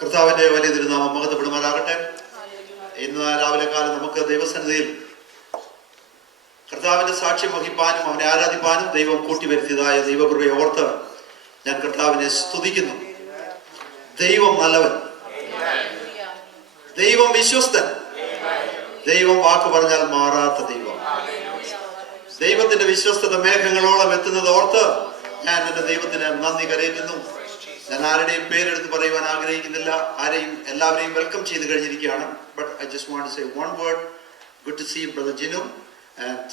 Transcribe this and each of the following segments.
കർത്താവിന്റെ വലിയ തിരുനാമം മഹത്വപ്പെടുമാറാകട്ടെ. ഇന്ന് രാവിലെ കാലം നമുക്ക് ദൈവസന്നിധിയിൽ കർത്താവിന്റെ സാക്ഷ്യം വഹിപ്പാനും അവനെ ആരാധിപ്പാനും ദൈവം കൂട്ടിവരുത്തിയതായ ദൈവകൃപയെ ഓർത്ത് ഞാൻ കർത്താവിനെ സ്തുതിക്കുന്നു. ദൈവം നല്ലവൻ, ദൈവം വിശ്വസ്തൻ, ദൈവം വാക്ക് പറഞ്ഞാൽ മാറാത്ത ദൈവം. ദൈവത്തിന്റെ വിശ്വസ്തത മേഘങ്ങളോളം എത്തുന്നത് ഓർത്ത് ഞാൻ എന്റെ ദൈവത്തിന് നന്ദി കരയറ്റുന്നു. ഞാൻ ആരുടെയും പേരെടുത്ത് പറയുവാൻ ആഗ്രഹിക്കുന്നില്ല. എല്ലാവരെയും വെൽക്കം ചെയ്ത് കഴിഞ്ഞിരിക്കുകയാണ്. But I just want to say one word. Good to see you, Brother Jinu, and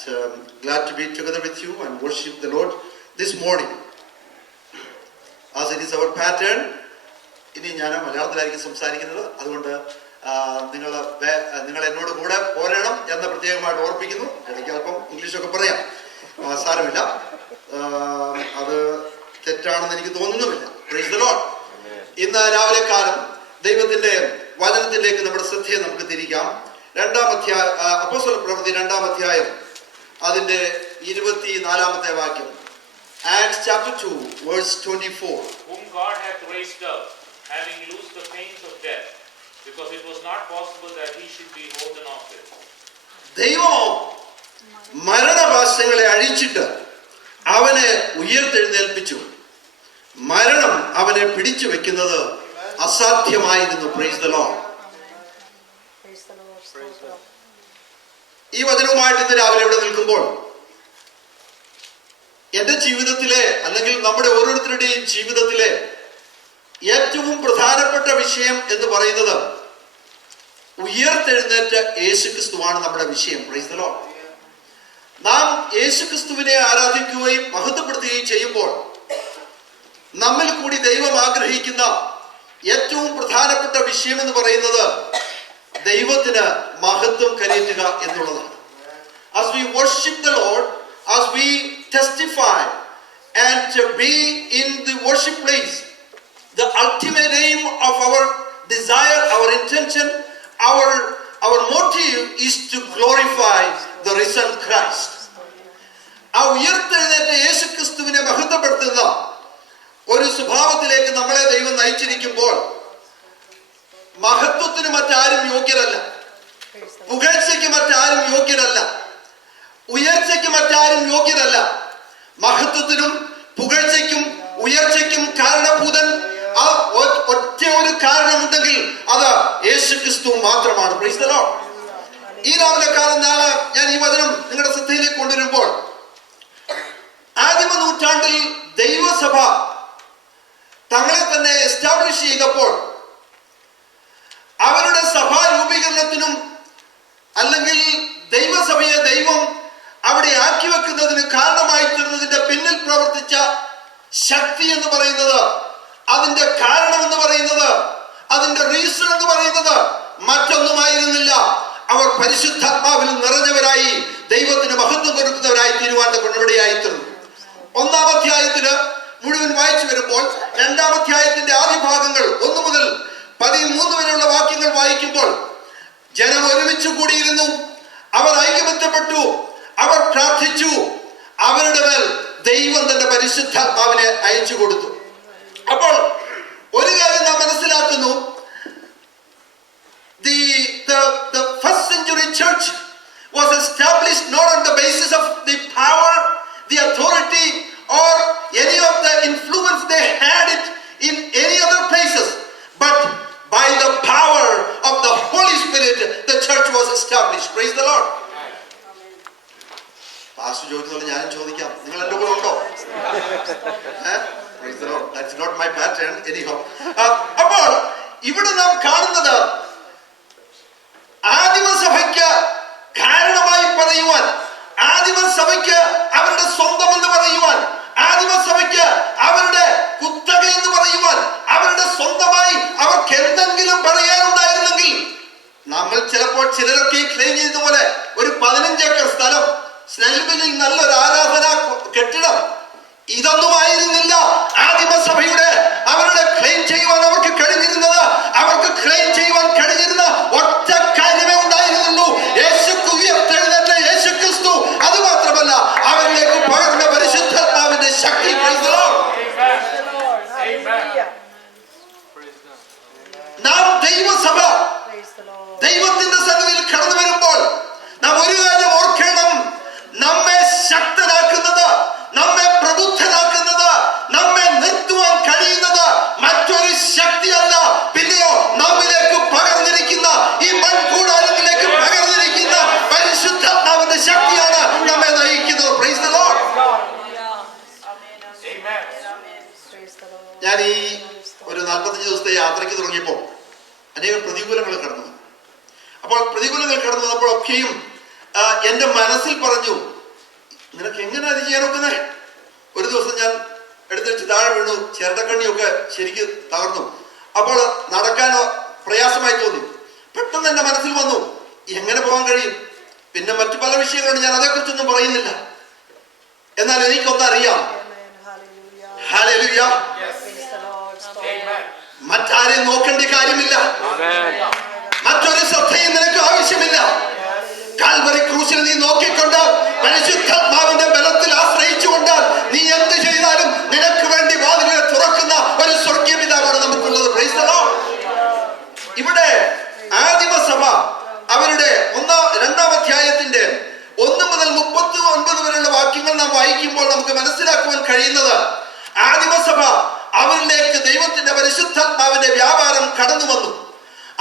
glad to be together with you and worship the Lord this morning. As it is our pattern, ഇനി ഞാൻ മലയാളത്തിലായിരിക്കും സംസാരിക്കുന്നത്. അതുകൊണ്ട് നിങ്ങൾ എന്നോട് കൂടെ പോരണം എന്ന് പ്രത്യേകമായിട്ട് ഓർപ്പിക്കുന്നു. ഇടയ്ക്ക് അല്പം ഇംഗ്ലീഷൊക്കെ പറയാം, സാരമില്ല. അത് തെറ്റാണെന്ന് എനിക്ക് തോന്നുന്നുമില്ല. Praise the Lord. ഇന്ന് രാവിലെ കാലം ദൈവത്തിന്റെ വചനത്തിലേക്ക് നമ്മുടെ ശ്രദ്ധയെ നമുക്ക് തിരിക്കാം. അപ്പോസ്തല പ്രവൃത്തി 2-ാം അധ്യായം അതിന്റെ 24-ാമത്തെ വാക്യം. Acts chapter 2 verse 24. Whom God hath raised up, having loosed the pains of death, because it was not possible that he should be holden of it. ദൈവം മരണഭാസങ്ങളെ അഴിച്ചിട്ട് അവനെ ഉയർത്തെഴുന്നേൽപ്പിച്ചു. മരണം അവനെ പിടിച്ചു വെക്കുന്നത് അസാധ്യമായിരുന്നു. Praise the Lord. ഈ വചനവുമായിട്ട് ഇന്ന് രാവിലെ ഇവിടെ നിൽക്കുമ്പോൾ എന്റെ ജീവിതത്തിലെ അല്ലെങ്കിൽ നമ്മുടെ ഓരോരുത്തരുടെയും ജീവിതത്തിലെ ഏറ്റവും പ്രധാനപ്പെട്ട വിഷയം എന്ന് പറയുന്നത് ഉയർത്തെഴുന്നേറ്റ യേശുക്രിസ്തുവാണ് നമ്മുടെ വിഷയം. Praise the Lord. നാം യേശുക്രിസ്തുവിനെ ആരാധിക്കുകയും മഹത്വപ്പെടുത്തുകയും ചെയ്യുമ്പോൾ നമ്മിൽ കൂടി ദൈവം ആഗ്രഹിക്കുന്ന ഏറ്റവും പ്രധാനപ്പെട്ട വിഷയം എന്ന് പറയുന്നത് ദൈവത്തിന് മഹത്വം കരയറ്റുക എന്നുള്ളതാണ്. As we worship the Lord, as we testify and to be in the worship place, the ultimate aim of our desire, our intention, our motive is to glorify the risen Christ. ആ ഉയർത്തെഴുന്നേറ്റ യേശുക്രിസ്തുവിനെ മഹത്വപ്പെടുത്തുന്ന ഒരു സ്വഭാവത്തിലേക്ക് നമ്മളെ ദൈവം നയിച്ചിരിക്കുമ്പോൾ മഹത്വത്തിന് മറ്റാരും യോഗ്യരല്ല, പുകഴ്ചയ്ക്ക് മറ്റാരും യോഗ്യരല്ല, ഉയർച്ചയ്ക്ക് മറ്റാരും യോഗ്യരല്ല. മഹത്വത്തിനും പുകഴ്ചയ്ക്കും ഉയർച്ചയ്ക്കും കാരണഭൂതൻ ആ ഒറ്റ ഒരു കാരണമുണ്ടെങ്കിൽ അത് യേശുക്രിസ്തു മാത്രമാണ്. Praise the Lord. ഈ രാവിലെ കാലം ഞാൻ ഈ വചനം നിങ്ങളുടെ ശ്രദ്ധയിലേക്ക് കൊണ്ടുവരുമ്പോൾ ആദിമ നൂറ്റാണ്ടിൽ ദൈവസഭ തങ്ങളെ തന്നെ എസ്റ്റാബ്ലിഷ് ചെയ്തപ്പോൾ അവരുടെ സഭാ രൂപീകരണത്തിനും അല്ലെങ്കിൽ ദൈവസഭയെ ദൈവം അവിടെ ആക്കി വെക്കുന്നതിന് കാരണമായി തീർന്നതിന്റെ പിന്നിൽ പ്രവർത്തിച്ച ശക്തി എന്ന് പറയുന്നത്, അതിന്റെ കാരണം എന്ന് പറയുന്നത്, അതിന്റെ റീസൺ എന്ന് പറയുന്നത് മറ്റൊന്നുമായിരുന്നില്ല. അവർ പരിശുദ്ധാത്മാവിൽ നിറഞ്ഞവരായി ദൈവത്തിന് മഹത്വം കൊടുക്കുന്നവരായി തീരുവാൻ കൊണ്ടിടയായി തീർന്നു. 1-ാം അധ്യായത്തിന് മുഴുവൻ വായിച്ചു വരുമ്പോൾ 2-ാം അധ്യായത്തിന്റെ ആദ്യ ഭാഗങ്ങൾ 1 മുതൽ 13 വരെയുള്ള വാക്യങ്ങൾ വായിക്കുമ്പോൾ ജനം ഒരുമിച്ച് കൂടിയിരുന്നു, അവർ ഐക്യബന്ധപ്പെട്ടു, അവർ പ്രാർത്ഥിച്ചു, അവരുടെ മേൽ ദൈവം തന്റെ പരിശുദ്ധാത്മാവിനെ അയച്ചു കൊടുത്തു. അപ്പോൾ ഒരു കാര്യം നാം മനസ്സിലാക്കുന്നു, the first century church was established not on the basis of the power, the authority or any of the influence they had it in any other places, but by the power of the Holy Spirit the church was established. Praise the Lord. Pastor ചോദിച്ചത് ഞാനും ചോദിക്കാം, നിങ്ങൾ എന്റെ കൂടെ ഉണ്ടോ? Praise the Lord. That's not my pattern anyhow. അപ്പോൾ ഇവിടെ നാം കാണുന്നത് ആദിമസഭയ്ക്ക് കാരണമായി പറയുവാൻ, ആദിമസഭയ്ക്ക് അവരുടെ സ്വന്തം എന്ന് പറയുവാൻ, ആദിമസഭയ്ക്ക് അവരുടെ കുത്തക എന്ന് പറയുവാൻ, അവരുടെ സ്വന്തമായി അവർക്ക് എന്തെങ്കിലും പറയാനുണ്ടായിരുന്നെങ്കിൽ, നമ്മൾ ചിലപ്പോൾ ചിലരൊക്കെ ക്ലെയിം ചെയ്തതുപോലെ ഒരു 15 ഏക്കർ സ്ഥലം, സ്നെൽവിലിൽ നല്ലൊരു ആരാധനാ കെട്ടിടം, ഇതൊന്നുമായിരുന്നില്ല ആദിമസഭയുടെ അവരുടെ ക്ലെയിം ചെയ്യുവാൻ അവർക്ക് കഴിഞ്ഞിരുന്നത്. അവർക്ക് ക്ലെയിം ചെയ്യുവാൻ കഴിഞ്ഞിരുന്ന ഒറ്റ കാര്യമേ ഉണ്ടായിരുന്നുള്ളൂ, യേശുക്രിസ്തു. അത് മാത്രമല്ല അവരിലേക്ക് പകർന്ന പരിശുദ്ധ 45 ദിവസത്തെ യാത്രയ്ക്ക് തുടങ്ങിയപ്പോൾ അനേകം പ്രതികൂലങ്ങൾ കടന്നു. അപ്പോൾ പ്രതികൂലങ്ങൾ കടന്നു വന്നപ്പോഴൊക്കെയും എൻ്റെ മനസ്സിൽ പറഞ്ഞു, നിനക്ക് എങ്ങനെ അത് ചെയ്യാൻ ഒക്കുന്നേ? ഒരു ദിവസം ഞാൻ എടുത്തുവെച്ച് താഴെ വീണു, ചിരട്ടക്കണ്ണിയൊക്കെ ശരിക്ക് തകർന്നു. അപ്പോൾ നടക്കാനോ പ്രയാസമായി തോന്നി. പെട്ടെന്ന് എൻ്റെ മനസ്സിൽ വന്നു, എങ്ങനെ പോകാൻ കഴിയും? പിന്നെ മറ്റു പല വിഷയങ്ങളുണ്ട്, ഞാൻ അതേക്കുറിച്ചൊന്നും പറയുന്നില്ല. എന്നാൽ എനിക്കൊന്നറിയാം, ഹല്ലേലൂയ, മറ്റാരെയും നോക്കേണ്ട കാര്യമില്ല, മറ്റൊരു ശ്രദ്ധയും നിനക്ക് ആവശ്യമില്ല. കാൽവരി ക്രൂശിൽ നീ നോക്കിക്കൊണ്ട് പരിശുദ്ധാത്മാവിന്റെ ബലത്തിൽ ആശ്രയിച്ചുകൊണ്ട് നീ എന്ത് ചെയ്താലും നിനക്ക് വേണ്ടി വാതിലുകൾ തുറക്കുന്ന ഒരു സ്വർഗീയ പിതാവാണ് നമുക്കുള്ളത്. Price the Lord. ഇവിടെ ആദിമസഭ അവരുടെ 2-ാം അധ്യായത്തിന്റെ 1 മുതൽ 39 വരെയുള്ള വാക്യങ്ങൾ നാം വായിക്കുമ്പോൾ നമുക്ക് മനസ്സിലാക്കുവാൻ കഴിയുന്നത്, ആദിമസഭ അവരിലേക്ക് ദൈവത്തിന്റെ പരിശുദ്ധാത്മാവിന്റെ വ്യാപാരം കടന്നു വന്നു.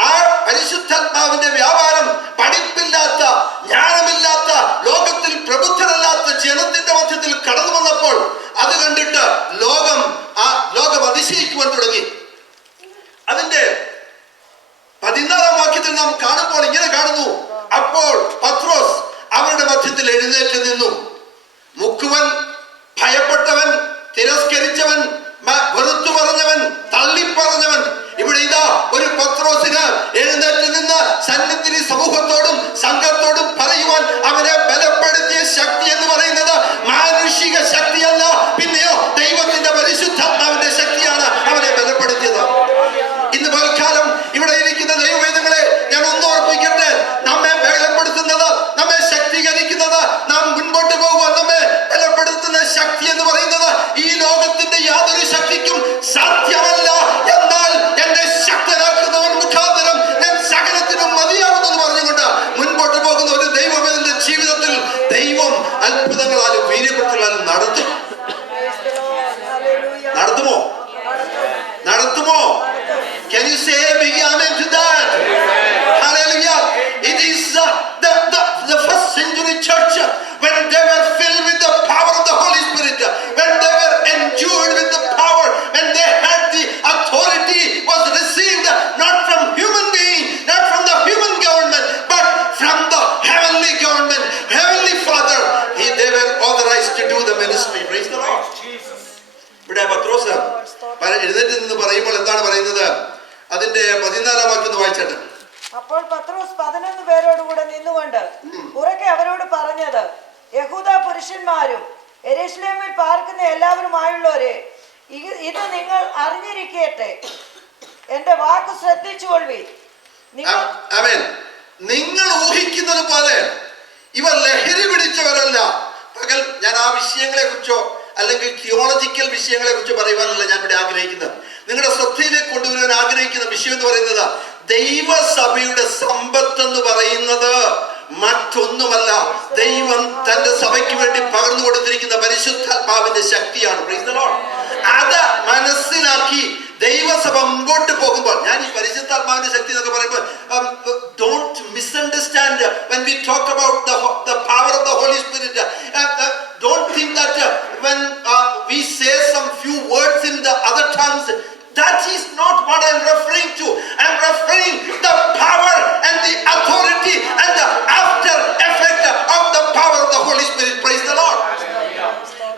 ആ പരിശുദ്ധാത്മാവിന്റെ വ്യാപാരം പഠിപ്പില്ലാത്ത, ജ്ഞാനമില്ലാത്ത, ലോകത്തിൽ പ്രബുദ്ധരല്ലാത്ത ജനത്തിന്റെ മധ്യത്തിൽ കടന്നു വന്നപ്പോൾ അത് കണ്ടിട്ട് ലോകം അതിശയിക്കുവാൻ തുടങ്ങി. അതിന്റെ 14-ാം വാക്യത്തിൽ നാം കാണുമ്പോൾ ഇങ്ങനെ കാണുന്നു, അപ്പോൾ പത്രോസ് അവരുടെ മധ്യത്തിൽ എഴുന്നേറ്റ് നിന്നു. മുക്കുവൻ, ഭയപ്പെട്ടവൻ, തിരസ്കരിച്ചവൻ, വെറുത്തു പറഞ്ഞവൻ, തള്ളിപ്പറഞ്ഞവൻ. ഇവിടെ ഇതാ ഒരു പത്രോസിന് എഴുന്നേറ്റ് നിന്ന് സന്നിധി സമൂഹത്തോടും സംഘത്തോടും പറയുവാൻ അവനെ ബലപ്പെടുത്തിയ ശക്തി എന്ന് പറയുന്നത് മാനുഷിക ശക്തിയല്ല, പിന്നെയോ ദൈവത്തിന്റെ പരിശുദ്ധാത്മാവിന്റെ ശക്തിയാണ് അവനെ ബലപ്പെടുത്തിയത്. ഇന്ന് പൽക്കാലം ഇവിടെ ഇരിക്കുന്ന ദൈവവേദങ്ങളെ ഞാൻ ഒന്ന് ഓർപ്പിക്കട്ടെ, നമ്മെ ബലപ്പെടുത്തുന്നത്, നമ്മെ ശക്തീകരിക്കുന്നത്, നാം മുൻപോട്ട് പോകുവാൻ നമ്മെ ബലപ്പെടുത്തുന്ന ശക്തി എന്ന് പറയുന്നത് ഈ ലോകത്തിന്റെ യാതൊരു ശക്തിക്കും സാധ്യമല്ല. എന്നാൽ എന്നെ ശക്തനാക്കുന്നവൻ മുഖാന്തരം ഞാൻ സകലത്തിനും മതിയാവുന്നെന്ന് പറഞ്ഞുകൊണ്ട് മുൻപോട്ട് പോകുന്ന ഒരു ദൈവവേദന്റെ ജീവിതത്തിൽ ദൈവം അത്ഭുതങ്ങളാലും വീര്യപ്രവൃത്തികളാലും നടത്തുമോ? Can you say a big amen to that? Hallelujah. It is the first century church when they were filled with the power of the Holy Spirit, when they were endued with the power, when they had the authority was received not from human being, not from the human government, but from the heavenly government, heavenly Father. They were authorized to do the ministry. Praise the Lord. ഇവിടെ പത്രോസ് എഴുന്നേറ്റ് നിന്ന് പറയുമ്പോൾ എന്താണ് പറയുന്നത്? അതിന്റെ 14-ാം വാക്യം വായിച്ചിട്ട്, അപ്പോൾ പത്രോസ് 11 പേരോടുകൂടെ നിന്നുകൊണ്ട് ഉറക്കെ അവരോട് പറഞ്ഞത്, യഹൂദ പുരുഷന്മാരും യെരൂശലേമിൽ പാർക്കുന്ന എല്ലാവരുമായുള്ളവരെ, ഇത് നിങ്ങൾ അറിഞ്ഞിരിക്കട്ടെ, എന്റെ വാക്ക് ശ്രദ്ധിച്ചുകൊള്ളുവിൻ. നിങ്ങൾ ഊഹിക്കുന്നത് പോലെ ഇവർ ലഹരി പിടിച്ചവരല്ല. പകൽ ഞാൻ ആ വിഷയങ്ങളെ കുറിച്ചോ അല്ലെങ്കിൽ തിയോളജിക്കൽ വിഷയങ്ങളെ കുറിച്ച് പറയുവാനല്ല ഞാൻ ഇവിടെ ആഗ്രഹിക്കുന്നത്. നിങ്ങളുടെ ശ്രദ്ധയിലേക്ക് കൊണ്ടുവരാൻ ആഗ്രഹിക്കുന്ന വിഷയം എന്ന് പറയുന്നത്, ദൈവസഭയുടെ സമ്പത്ത് എന്ന് പറയുന്നത് മറ്റൊന്നുമല്ല, ദൈവം തന്റെ സഭയ്ക്ക് വേണ്ടി പകർന്നു കൊടുത്തിരിക്കുന്ന പരിശുദ്ധാത്മാവിന്റെ ശക്തിയാണ്. Price the Lord. അത് മനസ്സിലാക്കി ദൈവസഭ മുമ്പോട്ട് പോകുമ്പോൾ, ഞാൻ ഈ പരിശുദ്ധാത്മാവിന്റെ ശക്തി എന്നൊക്കെ പറയുമ്പോൾ don't misunderstand when we talk about the power of the Holy Spirit. Don't think that when we say some few words in the other tongues, that is not what I'm referring to. I'm referring the power and the authority and the after effect of the power of the Holy Spirit. Praise the Lord.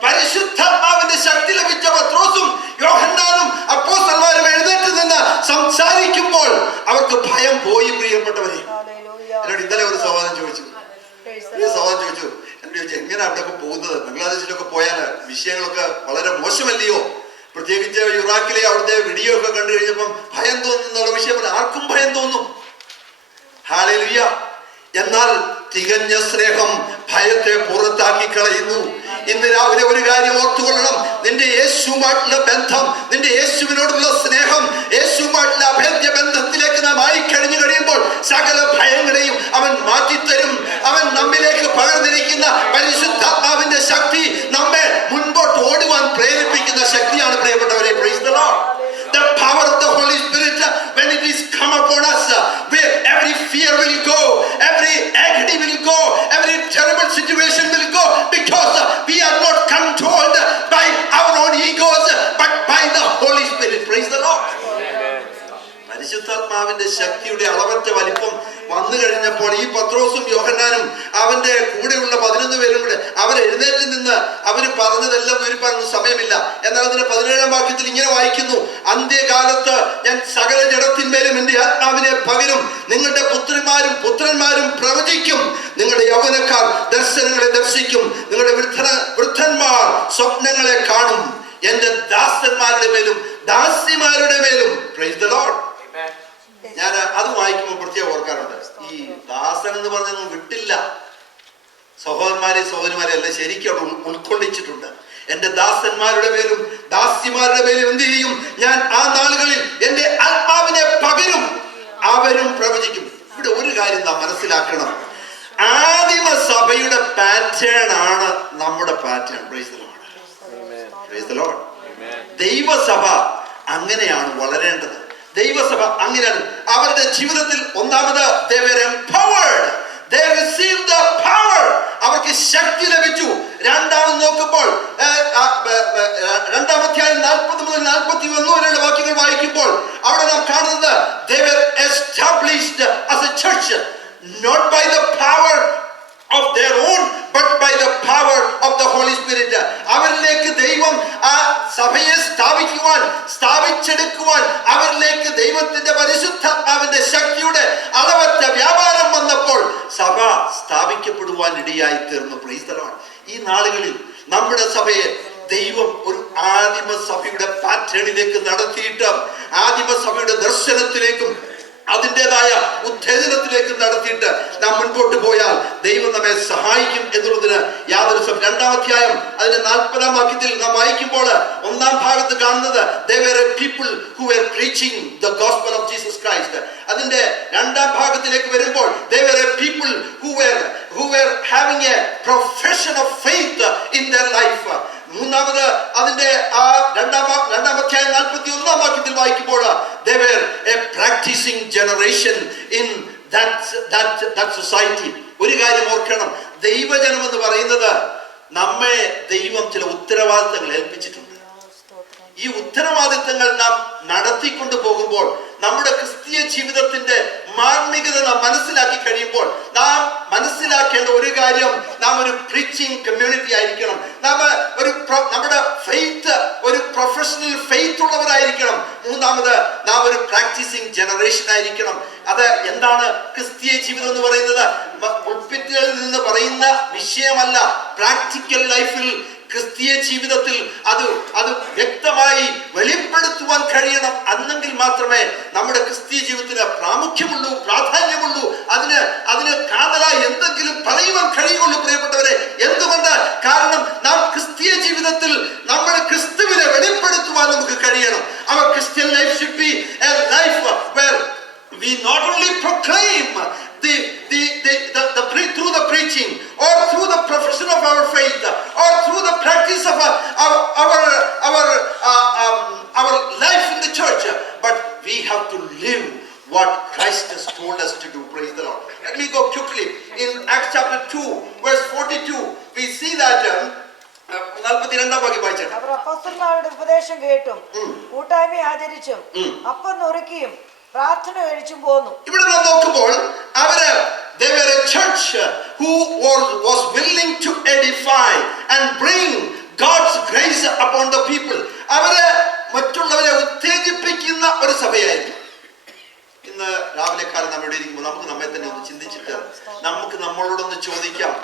പരിശുദ്ധാത്മാവിന്റെ ശക്തി ലഭിച്ച പത്രോസും യോഹന്നാനും അപ്പോസ്തലന്മാരും എഴുന്നേറ്റ് നിന്ന് സംസാരിക്കുമ്പോൾ അവർക്ക് ഭയം പോയി. പ്രിയപ്പെട്ടവരെ, എന്നോട് ഇന്നലെ ഒരു സഹോദരൻ ചോദിച്ചു, എങ്ങനെ അവിടെയൊക്കെ പോകുന്നത്? ബംഗ്ലാദേശിലൊക്കെ പോയാൽ വിഷയങ്ങളൊക്കെ വളരെ മോശമല്ലയോ? പ്രത്യേകിച്ച് ഇറാഖിലെ അവിടുത്തെ വീഡിയോ ഒക്കെ കണ്ടു കഴിഞ്ഞപ്പം ഭയം തോന്നുന്നുള്ള വിഷയം ആർക്കും ഭയം തോന്നും. ഹല്ലേലൂയ. എന്നാൽ തികഞ്ഞ സ്നേഹം ഭയത്തെ പുറത്താക്കി കളയുന്നു. ഇന്ന് രാവിലെ ഒരു കാര്യം ഓർത്തുകൊള്ളണം, നിന്റെ യേശുവുമായിട്ടുള്ള ബന്ധം, നിന്റെ യേശുവിനോടുള്ള സ്നേഹം, യേശുവുമായിട്ടുള്ള അഭേദ്യ ബന്ധത്തിലേക്ക് നാം ആയി കഴിഞ്ഞു കഴിയുമ്പോൾ സകല ഭയങ്ങളെയും അവൻ മാറ്റിത്തരും. അവൻ നമ്മിലേക്ക് പകർന്നിരിക്കുന്ന പരിശുദ്ധാത്മാവിന്റെ ശക്തി നമ്മെ മുൻപോട്ട് ഓടുവാൻ പ്രേരിപ്പിക്കുന്ന ശക്തിയാണ്. പ്രിയപ്പെട്ടവരെ, price the Lord. The power of the Holy Spirit, when it is come upon us, where every fear will go, every agony will go, every terrible situation will go, because we are not controlled by our own egos, but by the Holy Spirit. Praise the Lord. പരിശുദ്ധാത്മാവിന്റെ ശക്തിയുടെ അളവറ്റ വലിപ്പം വന്നു കഴിഞ്ഞപ്പോൾ ഈ പത്രോസും യോഹന്നാനും അവന്റെ കൂടെയുള്ള 11 പേരും കൂടെ അവർ എഴുന്നേറ്റ് നിന്ന് അവര് പറഞ്ഞതെല്ലാം വിവരിപ്പാനൊന്നും സമയമില്ല. എന്നാൽ അതിന്റെ 17-ാം വാക്യത്തിൽ ഇങ്ങനെ വായിക്കുന്നു: അന്ത്യകാലത്ത് ഞാൻ സകല ജഡത്തിന്മേലും എന്റെ ആത്മാവിനെ പകരും. നിങ്ങളുടെ പുത്രന്മാരും പ്രവചിക്കും. നിങ്ങളുടെ യൗവനക്കാർ ദർശനങ്ങളെ ദർശിക്കും. നിങ്ങളുടെ വൃദ്ധന്മാർ സ്വപ്നങ്ങളെ കാണും. എന്റെ ദാസന്മാരുടെ മേലും ദാസിമാരുടെ മേലും. Price the Lord. ഞാൻ അത് വായിക്കുമ്പോൾ പ്രത്യേകം ഓർക്കാറുണ്ട്. ഈ ദാസൻ എന്ന് പറഞ്ഞൊന്നും വിട്ടില്ല. സഹോദരന്മാരെ എല്ലാം ശരിക്കും അവിടെ ഉൾക്കൊള്ളിച്ചിട്ടുണ്ട്. എന്റെ ദാസന്മാരുടെ മേലും ദാസിമാരുടെ മേലും എന്ത് ചെയ്യും? ഞാൻ ആ നാളുകളിൽ എന്റെ ആത്മാവിനെ പകരും, അവരും പ്രവചിക്കും. ഇവിടെ ഒരു കാര്യം നാം മനസ്സിലാക്കണം. ആദിമ സഭയുടെ പാറ്റേൺ ആണ് നമ്മുടെ pattern. Price the Lord. Price the Lord. ദൈവസഭ അങ്ങനെയാണ് വളരേണ്ടത്. ദൈവസഭ അങ്ങനെയാണ്. അവരുടെ ജീവിതത്തിൽ ഒന്നാമത് they were empowered. They received the power. അവർക്ക് ശക്തി ലഭിച്ചു. രണ്ടാമത് നോക്കുമ്പോൾ 2-ാം അധ്യായം 40 മുതൽ 41 വരെയുള്ള വാക്യങ്ങൾ വായിക്കുമ്പോൾ അവിടെ നാം കാണുന്നത് they were established as a church, not by the power of their own, but by the power of the Holy Spirit. അവരിലേക്ക് ദൈവം ആ സഭയെ സ്ഥാപിച്ചെടുക്കുവാൻ അവരിലേക്ക് ദൈവത്തിന്റെ പരിശുദ്ധാത്മാവിന്റെ ശക്തിയുടെ അളവറ്റ വ്യാപാരം വന്നപ്പോൾ സഭ സ്ഥാപിക്കപ്പെടുവാൻ ഇടയായി തീർന്നു. Price the Lord. ഈ നാളുകളിൽ നമ്മുടെ സഭയെ ദൈവം ഒരു ആദിമ സഭയുടെ പാറ്റേണിലേക്ക് നടത്തിയിട്ട് ആദിമ സഭയുടെ ദർശനത്തിലേക്കും അതിൻ്റെതായ ഉത്തേജനത്തിലേക്ക് നടത്തിയിട്ട് നാം മുൻപോട്ട് പോയാൽ ദൈവം നമ്മെ സഹായിക്കും എന്നുള്ളതിന് യാതൊരു 2-ാം അധ്യായം അതിന്റെ 40-ാം വാക്യത്തിൽ നാം വായിക്കുമ്പോൾ 1-ാം ഭാഗത്ത് കാണുന്നത് they were a people who were preaching the gospel of Jesus Christ. അതിന്റെ 2-ാം ഭാഗത്തിലേക്ക് വരുമ്പോൾ they were a people who were having a profession of faith in their life. മൂന്നാമത് അതിന്റെ ആ 2-ാം അധ്യായം 41-ാം വാക്യത്തിൽ വായിക്കുമ്പോൾ they were a practicing generation in that society. ഒരു കാര്യം ഓർക്കണം, ദൈവജനം എന്ന് പറയുന്നത് നമ്മെ ദൈവം ചില ഉത്തരവാദിത്തങ്ങൾ ഏൽപ്പിച്ചിട്ടുണ്ട്. ഈ ഉത്തരവാദിത്തങ്ങൾ നാം നടത്തിക്കൊണ്ടു പോകുമ്പോൾ നമ്മുടെ ക്രിസ്തീയ ജീവിതത്തിന്റെ മാർമികത നാം മനസ്സിലാക്കി കഴിയുമ്പോൾ നാം മനസ്സിലാക്കേണ്ട ഒരു കാര്യം, നാം ഒരു പ്രീച്ചിങ് കമ്മ്യൂണിറ്റി ആയിരിക്കണം. നമ്മുടെ ഫെയ്ത്ത് ഒരു പ്രൊഫഷണൽ ഫെയ്ത്ത് ഉള്ളവരായിരിക്കണം. മൂന്നാമത് നാം ഒരു പ്രാക്ടീസിങ് ജനറേഷൻ ആയിരിക്കണം. അത് എന്താണ് ക്രിസ്തീയ ജീവിതം എന്ന് പറയുന്നത്? പുൽപിറ്റുകളിൽ നിന്ന് പറയുന്ന വിഷയമല്ല. പ്രാക്ടിക്കൽ ലൈഫിൽ ക്രിസ്തീയ ജീവിതത്തിൽ അത് വ്യക്തമായി വെളിപ്പെടുത്തുവാൻ കഴിയണം. അന്നെങ്കിൽ മാത്രമേ നമ്മുടെ ക്രിസ്തീയ ജീവിതത്തിന് പ്രാമുഖ്യമുള്ളൂ, പ്രാധാന്യമുള്ളൂ. അതിന് കാതലായി എന്തെങ്കിലും പറയുവാൻ കഴിയുള്ളൂ. പ്രിയപ്പെട്ടവരെ, എന്തുകൊണ്ട്? കാരണം നാം ക്രിസ്തീയ ജീവിതത്തിൽ നമ്മൾ ക്രിസ്തുവിനെ വെളിപ്പെടുത്തുവാൻ നമുക്ക് കഴിയണം. Our Christian life should be a life where we not only proclaim through the preaching or through the profession of our faith or through the practice of our life in the church, but we have to live what Christ has told us to do. Praise the Lord. Let me go quickly. In Acts chapter 2 verse 42 we see that 42-ാം വാക്യം വായിച്ചാൽ അവർ അപ്പോസ്തലന്മാരുടെ ഉപദേശം കേട്ടും കൂട്ടായ്മ ആചരിച്ചും അപ്പം നുറുക്കിയും പ്രാർത്ഥന കഴിച്ചും പോന്നു. ഇവിടെ നാം നോക്കുമ്പോൾ they were a church who was willing to edify and bring God's grace upon the people. അവര് മറ്റുള്ളവരെ ഉത്തേജിപ്പിക്കുന്ന ഒരു സഭയായിരുന്നു. ഇന്ന് രാവിലെ കാലം നമ്മുടെ ഇരിക്കുമ്പോൾ നമുക്ക് നമ്മെ തന്നെ ഒന്ന് ചിന്തിച്ചിട്ട് നമുക്ക് നമ്മളോടൊന്ന് ചോദിക്കാം,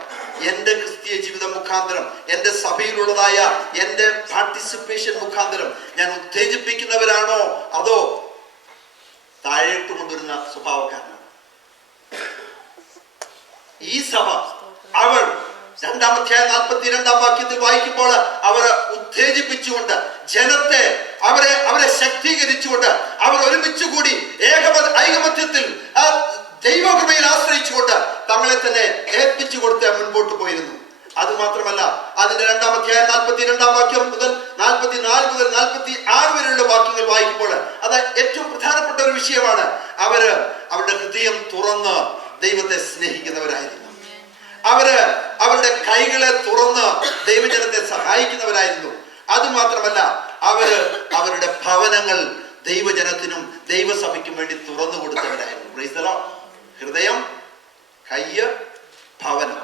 എന്റെ ക്രിസ്തീയ ജീവിതം മുഖാന്തരം, എന്റെ സഭയിലുള്ളതായ എന്റെ പാർട്ടിസിപ്പേഷൻ മുഖാന്തരം ഞാൻ ഉത്തേജിപ്പിക്കുന്നവരാണോ അതോ താഴേട്ട് കൊണ്ടുവരുന്ന സ്വഭാവക്കാരനാണ്? ഈ സഭ അവർ 2-ാം അധ്യായം 42-ാം വാക്യത്തിൽ വായിക്കുമ്പോൾ അവർ ഉത്തേജിപ്പിച്ചുകൊണ്ട് ജനത്തെ അവരെ ശക്തീകരിച്ചുകൊണ്ട് അവർ ഒരുമിച്ച് കൂടി ഐകമത്യത്തിൽ ദൈവകൃപയിൽ ആശ്രയിച്ചുകൊണ്ട് തങ്ങളെ തന്നെ ഏൽപ്പിച്ചു കൊടുത്ത് മുൻപോട്ട് പോയിരുന്നു. അത് മാത്രമല്ല, അതിന്റെ 2-ാം അധ്യായം 42-ാം വാക്യം മുതൽ 44 മുതൽ 46 വരെയുള്ള വാക്യങ്ങൾ വായിക്കുമ്പോൾ അത് ഏറ്റവും പ്രധാനപ്പെട്ട ഒരു വിഷയമാണ്. അവരുടെ ഹൃദയം തുറന്ന് ദൈവത്തെ സ്നേഹിക്കുന്നവരായിരുന്നു. അവരുടെ കൈകളെ തുറന്ന് ദൈവജനത്തെ സഹായിക്കുന്നവരായിരുന്നു. അതുമാത്രമല്ല, അവരുടെ ഭവനങ്ങൾ ദൈവജനത്തിനും ദൈവസഭയ്ക്കും വേണ്ടി തുറന്നു കൊടുത്തവരായിരുന്നു. Price the Lord. ഹൃദയം, കയ്യ്, ഭവനം.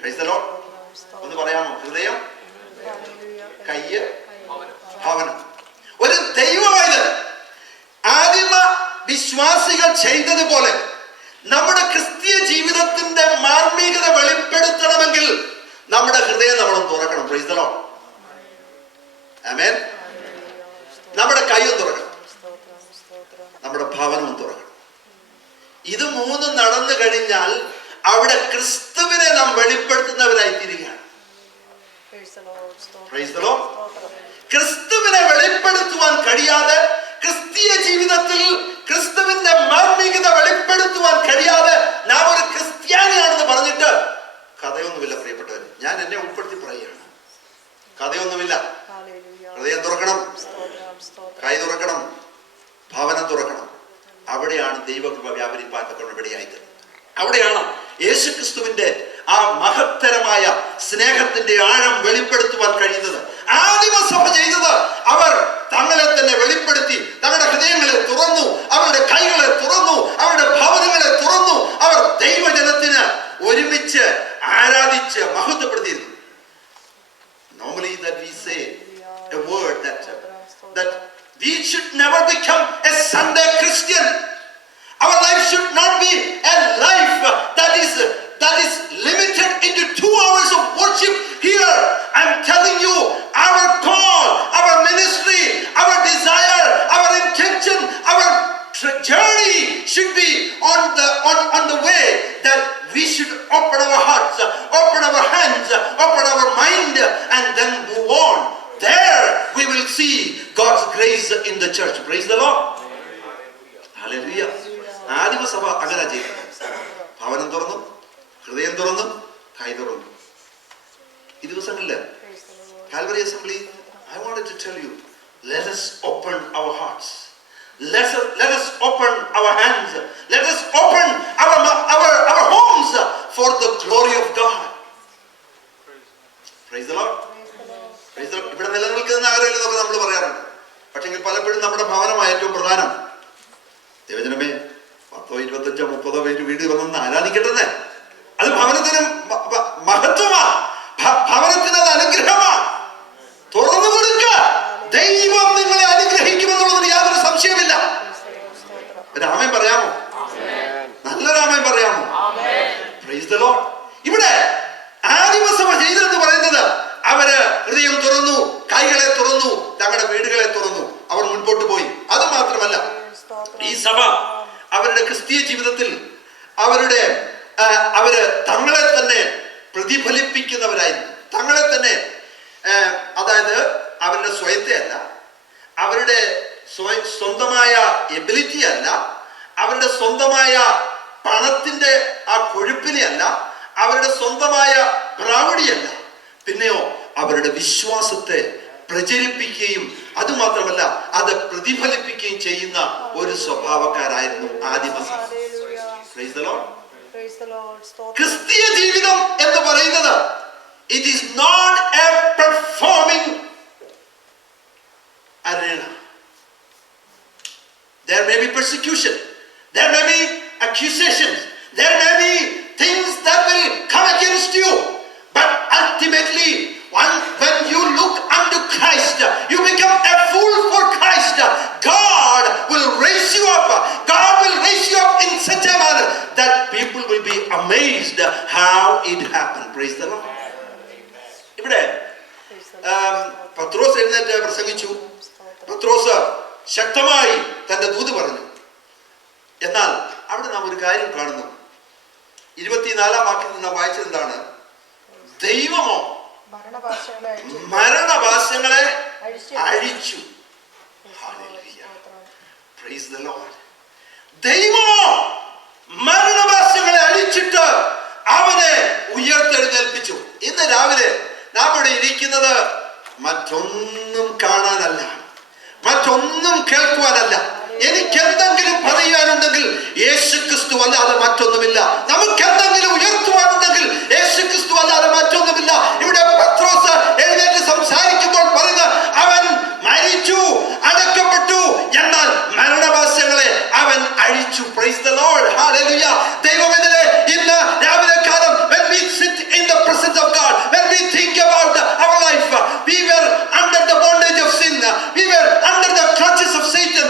Price the Lord. ഒന്ന് പറയാമോ? ഹൃദയം, കയ്യ്, ഭവനം. ഒരു ദൈവമായത് ആദിമ വിശ്വാസികൾ ചെയ്തതുപോലെ നമ്മുടെ ക്രിസ്തീയ ജീവിതത്തിന്റെ മാർമികത വെളിപ്പെടുത്തണമെങ്കിൽ നമ്മുടെ ഹൃദയം നമ്മൾ തുറക്കണം. Praise the lord. ആമേൻ. നമ്മുടെ കൈയും തുറക്കണം, നമ്മുടെ ഭവനവും തുറക്കണം. ഇത് മൂന്നും നടന്നു കഴിഞ്ഞാൽ അവിടെ ക്രിസ്തുവിനെ നാം വെളിപ്പെടുത്തുന്നവരായി തീരുകയാണ്. Price the Lord. ക്രിസ്തുവിനെ വെളിപ്പെടുത്തുവാൻ കഴിയാതെ, ക്രിസ്തീയ ജീവിതത്തിൽ ക്രിസ്തുവിന്റെ മാർമികത വെളിപ്പെടുത്തുവാൻ കഴിയാതെ നാം ഒരു ക്രിസ്ത്യാനിയാണെന്ന് പറഞ്ഞിട്ട് കഥയൊന്നുമില്ല. പ്രിയപ്പെട്ടവർ, ഞാൻ എന്നെ ഉൾപ്പെടുത്തി പറയുകയാണ്, കഥയൊന്നുമില്ല. ഹൃദയം തുറക്കണം, കൈ തുറക്കണം, ഭവനം തുറക്കണം. അവിടെയാണ് ദൈവകൃപ വ്യാപരിപ്പാൻ ഇവിടെയായത്. അവിടെയാണ് യേശുക്രിസ്തുവിന്റെ ആ മഹത്തരമായ സ്നേഹത്തിന്റെ ആഴം വെളിപ്പെടുത്തുവാൻ കഴിയുന്നത്. ആദിമസഭ ചെയ്തത് അവർ തങ്ങളെ തന്നെ വെളിപ്പെടുത്തി, തങ്ങളുടെ ഹൃദയങ്ങളെ തുറന്നു, അവരുടെ കൈകളെ തുറന്നു, അവരുടെ ഭവനങ്ങളെ തുറന്നു. അവർ ദൈവജനത്തിന് ഒരുമിച്ച് ആരാധിച്ച് മഹത്വപ്പെടുത്തിയിരുന്നു. Normally that we say a word that we should never become a Sunday Christian. Our life should not be a life that is limited into 2 hours of worship here. I'm telling you, our call, our ministry, our desire, our intention, our journey should be on the way that we should open our hearts, open our hands, open our mind, and then move on. There we will see God's grace in the church. Praise the Lord. Hallelujah. ആദിമസഭ അങ്ങനെ ചെയ്തു. ഭവനം തുറന്നു, ഹൃദയം തുറന്നു, കൈ തുറന്നു. ഈ ദിവസങ്ങളില് Calvary assembly, I wanted to tell you, let us open our hearts. Let us open our hands. Let us open our homes for the glory of God. Praise the Lord. Praise the Lord. ഇവിടെ നിലനിൽക്കുന്ന ആഗ്രഹം നമ്മൾ പറയാറുണ്ട്. പക്ഷെങ്കിൽ പലപ്പോഴും നമ്മുടെ ഭവനമാണ് ഏറ്റവും പ്രധാനം. ദൈവജനമേ, 10, 25, 30 പേര് വീട് വന്ന് ആരാധിക്കട്ടെ. അത് ഭവനത്തിന് മഹത്വമാ, ഭവനത്തിന് അത് അനുഗ്രഹമാ. തുറന്നു കൊടുക്കുക. ദൈവം നിങ്ങളെ അനുഗ്രഹിക്കുമെന്നുള്ളതിന് യാതൊരു സംശയമില്ല. രാമൻ പറയാമോ? നല്ല രാമൻ പറയാമോ? Price the Lord. ഇവിടെ ആദിമസഭ ചെയ്തെന്ന് പറയുന്നത് അവര് ഹൃദയം തുറന്നു, കൈകളെ തുറന്നു, തങ്ങളുടെ വീടുകളെ തുറന്നു, അവർ മുൻപോട്ട് പോയി. അത് മാത്രമല്ല, ഈ സഭ അവരുടെ ക്രിസ്തീയ ജീവിതത്തിൽ അവര് തങ്ങളെ തന്നെ പ്രതിഫലിപ്പിക്കുന്നവരായിരുന്നു. തങ്ങളെ തന്നെ, അതായത് അവരുടെ സ്വയത്തെ അല്ല, അവരുടെ സ്വന്തമായ എബിലിറ്റി അല്ല, അവരുടെ സ്വന്തമായ പണത്തിന്റെ ആ കൊഴുപ്പിനെ അല്ല, അവരുടെ സ്വന്തമായ പ്രൗഢിയല്ല, പിന്നെയോ അവരുടെ വിശ്വാസത്തെ പ്രചരിപ്പിക്കുകയും അതുമാത്രമല്ല അത് പ്രതിഫലിപ്പിക്കുകയും ചെയ്യുന്ന ഒരു സ്വഭാവക്കാരായിരുന്നു ആദിമസഭ. Praise the Lord. ക്രിസ്തീയ ജീവിതം എന്ന് പറയുന്നത് it is not a performing arena. There may be persecution, there may be accusations, there may be things that will come against you, but ultimately when you look unto Christ, you become a fool for Christ. God will raise you up. God will raise you up in such a manner that people will be amazed how it happened. Praise the Lord. ഇവിടെ പത്രോസ് എഴുന്നേറ്റ് പ്രസംഗിച്ചു. പത്രോസ് ശക്തമായി തന്റെ ദൂത് പറഞ്ഞു. എന്നാൽ അവിടെ നാം ഒരു കാര്യം കാണുന്നു. 24 വാക്യത്തിൽ നാം വായിച്ചത് എന്താണ്? ദൈവമോ മരണവാസങ്ങളെ അഴിച്ചു. Praise the Lord. ദൈവമോ മരണവാസങ്ങളെ അഴിച്ചിട്ട് അവനെ ഉയർത്തെഴുന്നേൽപ്പിച്ചു. ഇന്ന് രാവിലെ നാം ഇവിടെ ഇരിക്കുന്നത് മറ്റൊന്നും കാണാനല്ല, മറ്റൊന്നും കേൾക്കുവാനല്ല. എനിക്ക് എന്തെങ്കിലും പറയാനുണ്ടെങ്കിൽ യേശുക്രിസ്തു അല്ലാതെ മറ്റൊന്നുമില്ല. നമുക്ക് എന്തെങ്കിലും ഉയർത്തുവാനുണ്ടെങ്കിൽ യേശുക്രിസ്തു അല്ലാതെ മറ്റൊന്നുമില്ല. ഇവിടെ പത്രോസ് എഴുന്നേറ്റ് സംസാരിക്കുമ്പോൾ പറയുന്നത് അവൻ മരിച്ചു, അടക്കപ്പെട്ടു, എന്നാൽ മരണവാസ മരിച്ചു. Praise the Lord. Hallelujah. ദൈവമേ, ഇന്ന് രാവിലെ കാലം when we sit in the presence of God, when we think about our life, we were under the bondage of sin, we were under the clutches of Satan,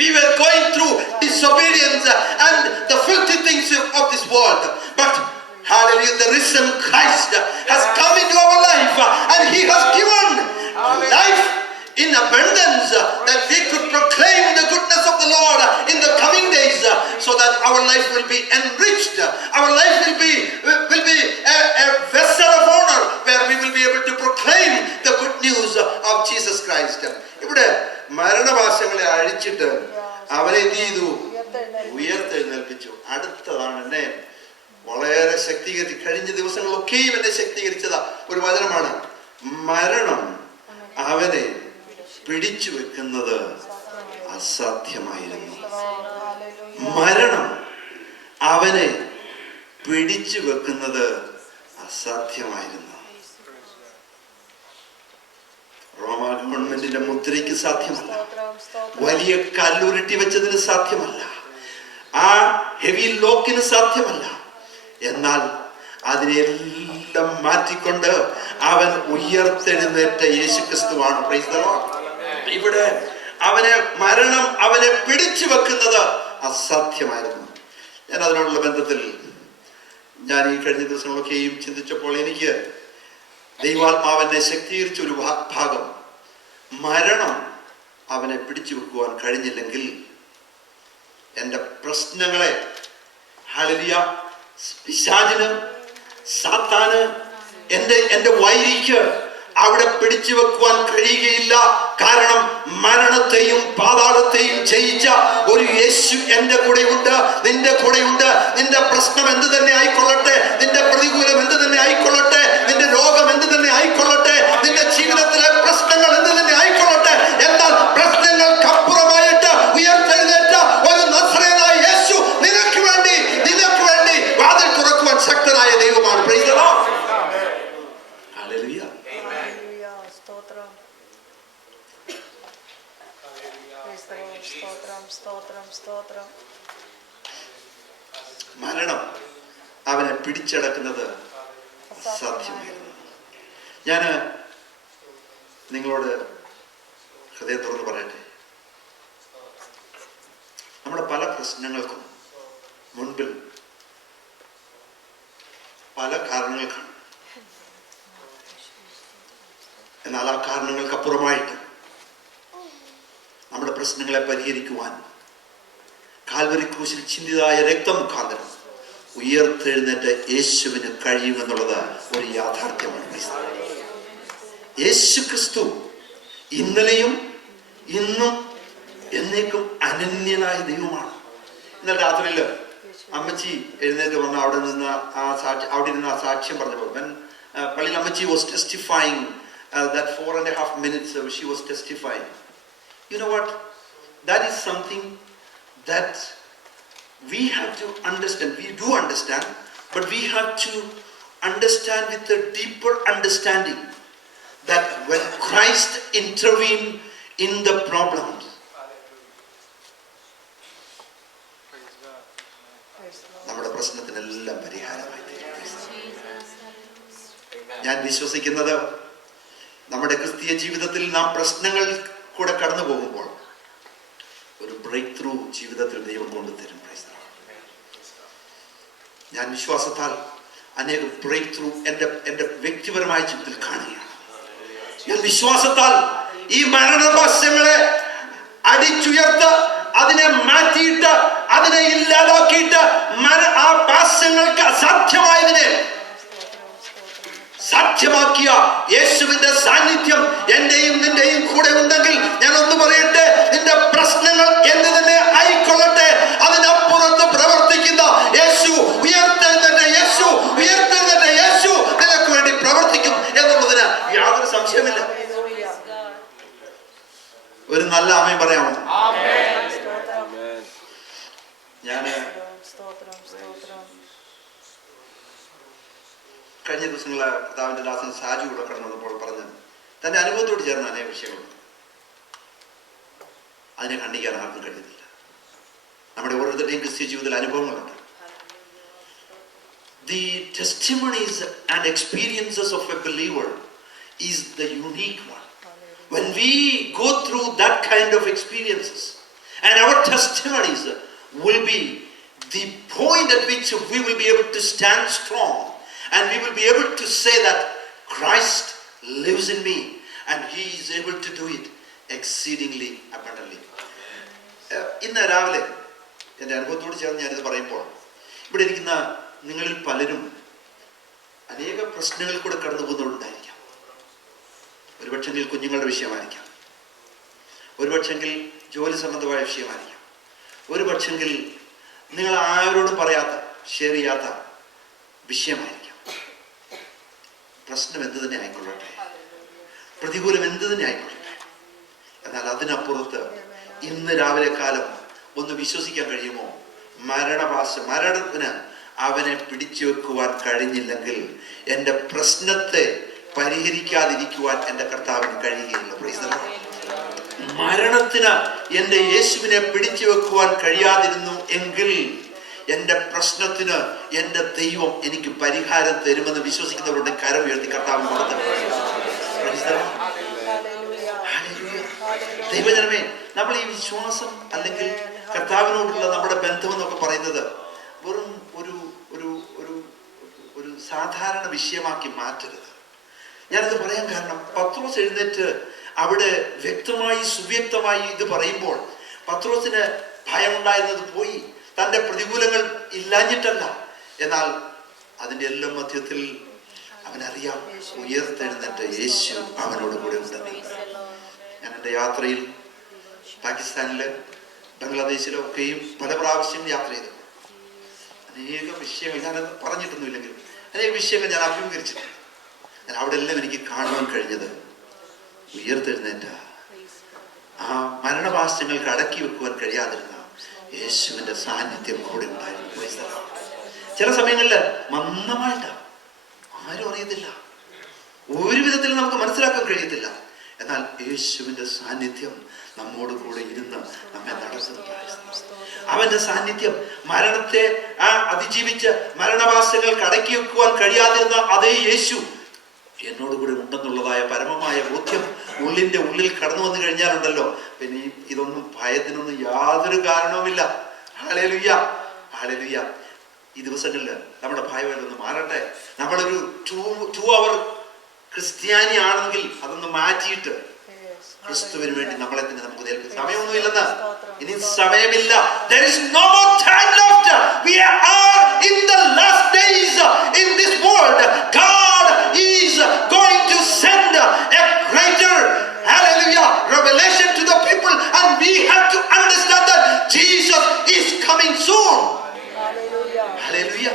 we were going through disobedience and the filthy things of this world. But hallelujah, the risen Christ has come into our life and he has given life in abundance, that we could proclaim the goodness of the Lord in the coming days, so that our life will be enriched, our life will be a vessel of honor, where we will be able to proclaim the good news of Jesus Christ. ഇവിടെ മരണവാസങ്ങളെ അഴിച്ചിട്ട് അവരെ എന്ത് ചെയ്തു? ഉയർത്തെഴുന്നേൽപ്പിച്ചു. അടുത്തതാണ് എന്നെ വളരെ ശക്തീകരിച്ച് കഴിഞ്ഞ ദിവസങ്ങളൊക്കെയും എന്നെ ശക്തീകരിച്ചത് ഒരു വചനമാണ്. മരണം അവനെ പിടിച്ചു വെക്കുന്നത് അസാധ്യമായിരുന്നു. മരണം അവനെ പിടിച്ചു വെക്കുന്നത് അസാധ്യമായിരുന്നു. റോമ ഗവൺമെന്റിന്റെ മുദ്രയ്ക്ക് സാധ്യമല്ല, വലിയ കല്ലുരുട്ടി വെച്ചതിന് സാധ്യമല്ല, ആ ഹെവി ലോക്കിന് സാധ്യമല്ല. എന്നാൽ അതിനെല്ലാം മാറ്റിക്കൊണ്ട് അവൻ ഉയർത്തെഴുന്നേറ്റ യേശുക്രിസ്തുവാണ്. Price the Lord. ഇവിടെ മരണം അവനെ പിടിച്ചു വെക്കുന്നത് അസാധ്യമായിരുന്നു. ഞാൻ അതിനോടുള്ള ബന്ധത്തിൽ ഞാൻ ഈ കഴിഞ്ഞ ദിവസങ്ങളൊക്കെയും ചിന്തിച്ചപ്പോൾ എനിക്ക് ദൈവാത്മാവനെ ശക്തീകരിച്ച ഒരു ഭാഗം, മരണം അവനെ പിടിച്ചു വെക്കുവാൻ കഴിഞ്ഞില്ലെങ്കിൽ എൻ്റെ പ്രശ്നങ്ങളെ ഹല്ലേലൂയ പിശാചിന്, സാത്താന്, എൻ്റെ വൈരിക്ക് അവിടെ പിടിച്ചു വെക്കുവാൻ കഴിയുകയില്ല. കാരണം മരണത്തെയും പാതാളത്തെയും ജയിച്ച ഒരു യേശു എൻ്റെ കൂടെയുണ്ട്, നിന്റെ കൂടെയുണ്ട്. നിന്റെ പ്രശ്നം എന്ത് തന്നെ ആയിക്കൊള്ളട്ടെ, നിന്റെ പ്രതികൂലം എന്ത് തന്നെ ആയിക്കൊള്ളട്ടെ, നിന്റെ രോഗം എന്ത് തന്നെ ആയിക്കൊള്ളട്ടെ, നിന്റെ ജീവിതത്തിലെ പ്രശ്നങ്ങൾ എന്ത് തന്നെ ആയിക്കൊള്ളട്ടെ, എന്നാൽ പ്രശ്നങ്ങൾക്കപ്പുറമായിട്ട് ഉയർത്തെഴുന്നേറ്റ ഒരു നസറേയനായ യേശു നിനക്ക് വേണ്ടി വാതിൽ തുറക്കുവാൻ ശക്തനായ ദൈവമാണ്. Price the Lord. ഹല്ലേലൂയ. സ്തോത്രം. മരണം അവനെ പിടിച്ചടക്കുന്നത് അസാധ്യമായിരുന്നു. ഞാൻ നിങ്ങളോട് ഹൃദയം തുറന്ന് പറയട്ടെ, നമ്മുടെ പല പ്രശ്നങ്ങൾക്കും മുൻപിൽ പല കാരണങ്ങൾ കാണും. എന്നാൽ ആ കാരണങ്ങൾക്കപ്പുറമായിട്ട് നമ്മുടെ പ്രശ്നങ്ങളെ പരിഹരിക്കുവാൻ കാൽവരി ക്രൂശിൽ ചിന്തിതായ രക്തം മുഖാന്തരം ഉയർത്തെഴുന്നേറ്റ യേശുവിന് കഴിയുമെന്നുള്ളത് ഒരു യാഥാർത്ഥ്യമാണ്. യേശു ക്രിസ്തു ഇന്നലെയും ഇന്നും എന്നേക്കും അനന്യനായ ദൈവമാണ്. ഇന്നലെ രാത്രിയിൽ അമ്മച്ചി എഴുന്നേറ്റ് വന്ന് അവിടെ നിന്ന് ആ സാക്ഷ്യം പറഞ്ഞപ്പോൾ പള്ളിയിൽ അമ്മച്ചി was testifying that 4.5 minutes she was testifying. You know what? That is something that we have to understand. We do understand, but we have to understand with a deeper understanding that when Christ intervened in the problems, നമ്മുടെ പ്രശ്നത്തിനെല്ലാം പരിഹാരമായി തീരും. ഞാൻ വിശ്വസിക്കുന്നത് നമ്മുടെ ക്രിസ്തീയ ജീവിതത്തിൽ നാം പ്രശ്നങ്ങൾ കൂടെ കടന്നു പോകുമ്പോൾ ഒരു ബ്രേക്ക് ത്രൂ ജീവിതത്തിൽ ദൈവം കൊണ്ടുതരും. ഞാൻ വിശ്വാസത്താൽ അനേക ബ്രേക്ക് ത്രൂ എൻ്റെ വ്യക്തിപരമായ ജീവിതത്തിൽ കാണുകയാണ്. ഞാൻ വിശ്വാസത്താൽ ഈ മരണപാശങ്ങളെ അടിച്ചുയർത്ത് അതിനെ മാറ്റിയിട്ട് അതിനെ ഇല്ലാതാക്കിയിട്ട് ആ പാശങ്ങൾക്ക് അസാധ്യമായതിനെ സാധ്യമാക്കിയ യേശുവിന്റെ സാന്നിധ്യം എന്റെയും നിന്റെയും കൂടെ ഉണ്ടെങ്കിൽ ഞാൻ ഒന്ന് പറയട്ടെ, നിന്റെ പ്രശ്നങ്ങൾ എന്ത് തന്നെ ആയിക്കൊള്ളട്ടെ, അതിനപ്പുറത്ത് പ്രവർത്തിക്കുന്ന യേശു, ഉയർത്തെഴുന്നേറ്റ യേശു നിനക്ക് വേണ്ടി പ്രവർത്തിക്കും എന്നുള്ളതിന് യാതൊരു സംശയമില്ല. ഒരു നല്ല ആമേൻ പറയാമോ? ഞാൻ കഴിഞ്ഞ ദിവസങ്ങളിൽ കർത്താവിന്റെ ദാസൻ സാജു കൂടെ കടന്നു വന്നപ്പോൾ പറഞ്ഞ് തന്റെ അനുഭവത്തോട് ചേർന്ന അനേക വിഷയങ്ങളുണ്ട്. അതിനെ ഖണ്ഡിക്കാൻ ആർക്കും കഴിയുന്നില്ല. നമ്മുടെ ഒരു ഓരോരുത്തരുടെയും ക്രിസ്ത്യ ജീവിതത്തിൽ അനുഭവങ്ങളുണ്ട്. The testimonies and experiences of a believer is the unique one. When we go through that kind of experiences, and our testimonies will be the point at which we will be able to stand strong, and we will be able to say that Christ lives in me and he is able to do it exceedingly abundantly. ഇന്ന് രാവിലെ എൻ്റെ അനുഭവത്തോട് ചേർന്ന് ഞാനിത് പറയുമ്പോൾ ഇവിടെ ഇരിക്കുന്ന നിങ്ങളിൽ പലരും അനേക പ്രശ്നങ്ങളിൽ കൂടെ കടന്നു പോകുന്നവരുണ്ടായിരിക്കാം. ഒരുപക്ഷെങ്കിൽ കുഞ്ഞുങ്ങളുടെ വിഷയമായിരിക്കാം, ഒരുപക്ഷെങ്കിൽ ജോലി സംബന്ധമായ വിഷയമായിരിക്കാം, ഒരുപക്ഷെങ്കിൽ നിങ്ങൾ ആരോടും പറയാത്ത ഷെയർ ചെയ്യാത്ത വിഷയമായിരിക്കാം. പ്രശ്നം എന്ത് തന്നെ ആയിക്കൊള്ളട്ടെ, പ്രതികൂലം എന്ത് തന്നെ ആയിക്കൊള്ളട്ടെ, എന്നാൽ അതിനപ്പുറത്ത് ഇന്ന് രാവിലെ കാലം ഒന്ന് വിശ്വസിക്കാൻ കഴിയുമോ? മരണത്തിന് അവനെ പിടിച്ചു വെക്കുവാൻ കഴിഞ്ഞില്ലെങ്കിൽ എൻ്റെ പ്രശ്നത്തെ പരിഹരിക്കാതിരിക്കുവാൻ എൻ്റെ കർത്താവിന് കഴിയുകയില്ല. Price the Lord. മരണത്തിന് എൻ്റെ യേശുവിനെ പിടിച്ചു വെക്കുവാൻ കഴിയാതിരുന്നു എങ്കിൽ എൻ്റെ പ്രശ്നത്തിന് എൻ്റെ ദൈവം എനിക്ക് പരിഹാരം തരുമെന്ന് വിശ്വസിക്കുന്നവരുടെ കരം ഉയർത്തി കർത്താവിന് കൊടുത്തു. ദൈവജനമേ, നമ്മൾ ഈ വിശ്വാസം അല്ലെങ്കിൽ കർത്താവിനോടുള്ള നമ്മുടെ ബന്ധം എന്നൊക്കെ പറയുന്നത് വെറും ഒരു ഒരു ഒരു ഒരു സാധാരണ വിഷയമാക്കി മാറ്റരുത്. ഞാനിത് പറയാൻ കാരണം, പത്രോസ് എഴുന്നേറ്റ് അവിടെ വ്യക്തമായി സുവ്യക്തമായി ഇത് പറയുമ്പോൾ പത്രോസിന് ഭയമുണ്ടായിരുന്നത് പോയി. തൻ്റെ പ്രതികൂലങ്ങൾ ഇല്ലാഞ്ഞിട്ടല്ല, എന്നാൽ അതിൻ്റെ എല്ലാം മധ്യത്തിൽ അവനറിയാം ഉയർത്തെഴുന്നേറ്റ യേശു അവനോട് കൂടെ ഉണ്ടെന്ന്. ഞാൻ എൻ്റെ യാത്രയിൽ പാകിസ്ഥാനില് ബംഗ്ലാദേശിലോ ഒക്കെയും പല പ്രാവശ്യം യാത്ര ചെയ്തു. അനേക വിഷയങ്ങൾ ഞാനത് പറഞ്ഞിട്ടൊന്നുമില്ലെങ്കിലും അനേക വിഷയങ്ങൾ ഞാൻ അഭിമുഖീകരിച്ചിട്ടുണ്ട്. ഞാൻ അവിടെ എല്ലാം എനിക്ക് കാണുവാൻ കഴിഞ്ഞത് ഉയർത്തെഴുന്നേറ്റ ആ മരണവാസങ്ങൾക്ക് അടക്കി വെക്കുവാൻ കഴിയാതിരുന്ന യേശുവിന്റെ സാന്നിധ്യം കൂടെ ഉണ്ടായിരുന്നു. ചില സമയങ്ങളിൽ മന്ദമായിട്ടാണ്, ആരും അറിയത്തില്ല, ഒരു വിധത്തിൽ നമുക്ക് മനസ്സിലാക്കാൻ കഴിയത്തില്ല, എന്നാൽ യേശുവിന്റെ സാന്നിധ്യം നമ്മോട് കൂടെ ഇരുന്ന് നമ്മെ നടത്തുന്നു. അവന്റെ സാന്നിധ്യം മരണത്തെ അതിജീവിച്ച് മരണവാസങ്ങൾക്ക് അടക്കി വെക്കുവാൻ കഴിയാതിരുന്ന അതേ യേശു എന്നോട് കൂടെ ഉണ്ടെന്നുള്ളതായ പരമമായ ബോധ്യം ഉള്ളിന്റെ ഉള്ളിൽ കടന്നു വന്നു കഴിഞ്ഞാലുണ്ടല്ലോ, പിന്നെ ഇതൊന്നും ഭയത്തിനൊന്നും യാതൊരു കാരണവുമില്ല. Hallelujah, hallelujah. ഈ ദിവസങ്ങളിൽ നമ്മുടെ ഭയമൊന്ന് മാറട്ടെ. നമ്മളൊരു 2 hour ക്രിസ്ത്യാനി ആണെങ്കിൽ അതൊന്ന് മാറ്റിയിട്ട് ക്രിസ്തുവിന് വേണ്ടി നമ്മളെ തന്നെ നമുക്ക് ഏൽപ്പിക്കാം. സമയമൊന്നുമില്ലെന്ന്, ഇനി സമയമില്ല. There is no more time left. We are in the last days in this world. God is going to send a greater, hallelujah, revelation to the people, and we have to understand that Jesus is coming soon. Hallelujah.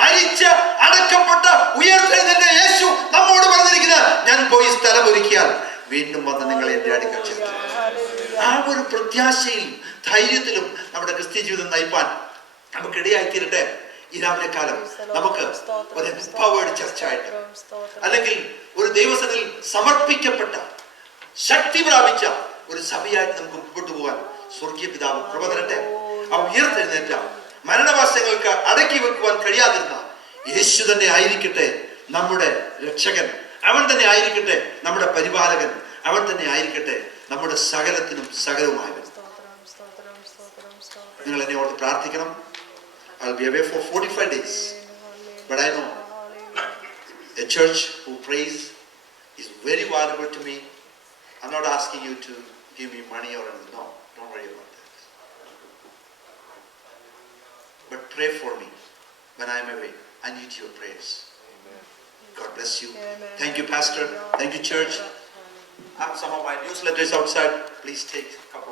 മരിച്ച് അടക്കപ്പെട്ട ഉയർത്തെഴുന്നേറ്റ യേശു നമ്മോട് പറഞ്ഞിരിക്കുന്നത്, ഞാൻ പോയി സ്ഥലം ഒരുക്കിയാൽ വീണ്ടും വന്ന് നിങ്ങളെ എൻ്റെ അടുക്കൽ ചേർക്കും. ആ ഒരു പ്രത്യാശയിലും ധൈര്യത്തിലും നമ്മുടെ ക്രിസ്ത്യ ജീവിതം നയിപ്പാൻ നമുക്കിടയായി തീരട്ടെ. ഈ രാവിലെ കാലം നമുക്ക് ഒരു എംപവേർഡ് ചർച്ചായിട്ട്, അല്ലെങ്കിൽ ഒരു ദൈവസന്നിധിയിൽ സമർപ്പിക്കപ്പെട്ട ശക്തി പ്രാപിച്ച ഒരു സഭയായിട്ട് നമുക്ക് മുമ്പോട്ട് പോകാൻ സ്വർഗീയ പിതാവ് കൃപ തരട്ടെ. ആ ഉയർത്തെഴുന്നേറ്റ മരണവാസങ്ങൾക്ക് അടക്കി വെക്കുവാൻ കഴിയാതിരുന്ന യേശു തന്നെ ആയിരിക്കട്ടെ നമ്മുടെ രക്ഷകൻ, അവൻ തന്നെ ആയിരിക്കട്ടെ നമ്മുടെ പരിപാലകൻ, അവൻ തന്നെ ആയിരിക്കട്ടെ നമ്മുടെ സകലത്തിനും സകലവുമായവൻ. നിങ്ങൾ എന്നെ ഓർത്ത് പ്രാർത്ഥിക്കണം. I'll be away for 45 days, but I know a church who prays is very valuable to me. I'm not asking you to give me money or anything. No, don't worry about that. But pray for me when I'm away. I need your prayers. God bless you. Thank you, Pastor. Thank you, church. I have some of my newsletters outside. Please take a couple.